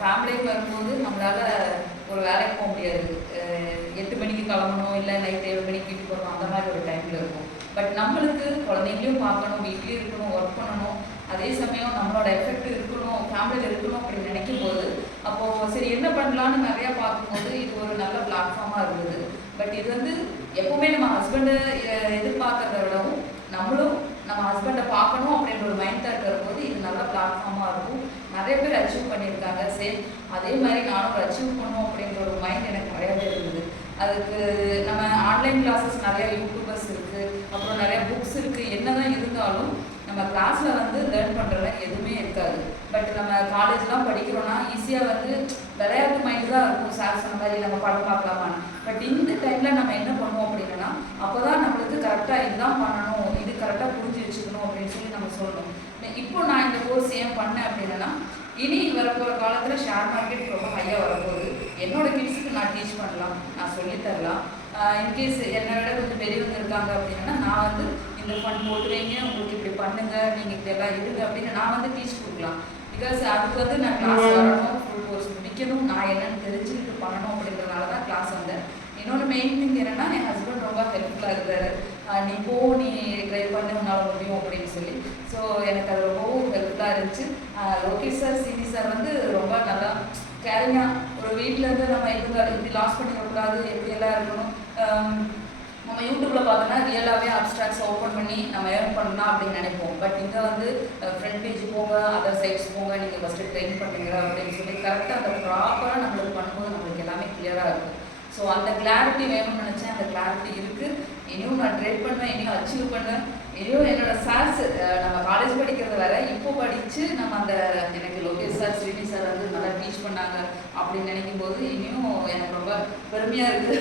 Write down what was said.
ஃபேமிலின்னு வரும்போது நம்மளால் ஒரு வேலைக்கு போக முடியாது. 8 மணிக்கு கிளம்பணும், இல்லை நைட் 7 மணிக்கு வீட்டுக்கு போகணும், அந்த மாதிரி ஒரு டைமில் இருக்கும். பட் நம்மளுக்கு குழந்தைங்களையும் பார்க்கணும், வீட்லேயும் இருக்கணும், ஒர்க் பண்ணணும், அதே சமயம் நம்மளோட எஃபெக்ட் இருக்கணும், ஃபேமிலியில் இருக்கணும் அப்படின்னு நினைக்கும் போது அப்போது சரி என்ன பண்ணலான்னு நிறையா பார்க்கும்போது இது ஒரு நல்ல பிளாட்ஃபார்மாக இருந்தது. பட் இது வந்து எப்போவுமே நம்ம ஹஸ்பண்டை எதிர்பார்க்கறத விடவும் நம்மளும் நம்ம ஹஸ்பண்டை பார்க்கணும் அப்படின்ற ஒரு மைண்ட் தாட் வரும்போது இது நல்ல பிளாட்ஃபார்மாக இருக்கும். நிறைய பேர் அச்சீவ் பண்ணியிருக்காங்க. சேம் அதே மாதிரி நானும் அச்சீவ் பண்ணணும் அப்படின்ற ஒரு மைண்ட் எனக்கு நிறையாவே இருந்தது. அதுக்கு நம்ம ஆன்லைன் கிளாஸஸ் நிறையா யூடியூபர்ஸ் இருக்குது, அப்புறம் நிறையா புக்ஸ் இருக்குது. என்ன தான் இருந்தாலும் நம்ம கிளாஸில் வந்து லேர்ன் பண்ணுறதுல எதுவுமே இருக்காது. பட் நம்ம காலேஜ்லாம் படிக்கிறோன்னா ஈஸியாக வந்து விளையாட்டு மைண்டு தான் இருக்கும். சார் சொன்ன மாதிரி நம்ம படம் பார்க்கலாமான்னு. பட் இந்த டைமில் நம்ம என்ன பண்ணுவோம் அப்படின்னா அப்போ தான் நம்மளுக்கு கரெக்டாக இதுதான் பண்ணணும், இது கரெக்டாக புரிஞ்சு வச்சுக்கணும் அப்படின்னு சொல்லி நம்ம சொல்லணும். இப்போ நான் இந்த கோர்ஸ் ஏன் பண்ணேன் அப்படின்னா இனி வரப்போகிற காலத்தில் ஷேர் மார்க்கெட் ரொம்ப ஹையாக வரப்போகுது. என்னோட கிட்ஸுக்கு நான் டீச் பண்ணலாம், நான் சொல்லித்தரலாம். இன்கேஸ் என்னை விட கொஞ்சம் பெரியவங்க இருக்காங்க அப்படின்னா நான் வந்து இந்த ஃபண்ட் போட்டு வைங்க, உங்களுக்கு இப்படி பண்ணுங்க, நீங்கள் இப்படி எல்லாம் இருங்க அப்படின்னு நான் வந்து டீச் கொடுக்கலாம். பிகாஸ் அதுக்கு வந்து நான் கிளாஸ் வரணும், ஃபுல் கோர்ஸ் முடிக்கணும், நான் என்னென்னு தெரிஞ்சுக்கிட்டு பண்ணணும் அப்படின்றதுனால தான் கிளாஸ் வந்தேன். இன்னொன்று மெயின் திங் என்னென்னா என் ஹஸ்பண்ட் ரொம்ப ஹெல்ப்ஃபுல்லாக இருந்தார். நீ போ, நீ ட்ரை பண்ண உன்னால் முடியும் அப்படின்னு சொல்லி. ஸோ எனக்கு அது ரொம்பவும் ஹெல்ப்ஃபுல்லாக இருந்துச்சு. லோகேஷ் சார், சிவி சார் வந்து ரொம்ப நல்லா கேரிங்காக ஒரு வீட்டிலேருந்து நம்ம இப்படி லாஸ் பண்ணிடக்கூடாது, எப்படியெல்லாம் இருக்கணும். நம்ம யூடியூப்பில் பார்த்தோன்னா ரியலாகவே அப்ஸ்ட்ராக்ட்ஸ் ஓப்பன் பண்ணி நம்ம ஏர்ன் பண்ணலாம் அப்படின்னு நினைப்போம். பட் இங்கே வந்து ஃப்ரண்ட் பேஜ் போங்க, அதர் சைட்ஸ் போங்க, நீங்கள் ஃபஸ்ட்டு ட்ரெயின் பண்ணுங்க அப்படின்னு சொல்லி கரெக்டாக அந்த ப்ராப்பராக நம்மளுக்கு பண்ணும்போது நம்மளுக்கு எல்லாமே கிளியராக இருக்கும். ஸோ அந்த கிளாரிட்டி வேணும்னு நினச்சேன், அந்த கிளாரிட்டி இருக்குது. இனியும் நான் ட்ரை பண்ணுவேன், இனியும் அச்சீவ் பண்ணுவேன். இனியும் என்னோடய சார்ஸ் நம்ம காலேஜ் படிக்கிறது வேற, இப்போ படித்து நம்ம அந்த எனக்கு லோகேஷ் சார், ஸ்ரீனி சார் வந்து நல்லா டீச் பண்ணாங்க அப்படின்னு நினைக்கும் போது இனியும் எனக்கு ரொம்ப பெருமையாக இருக்குது.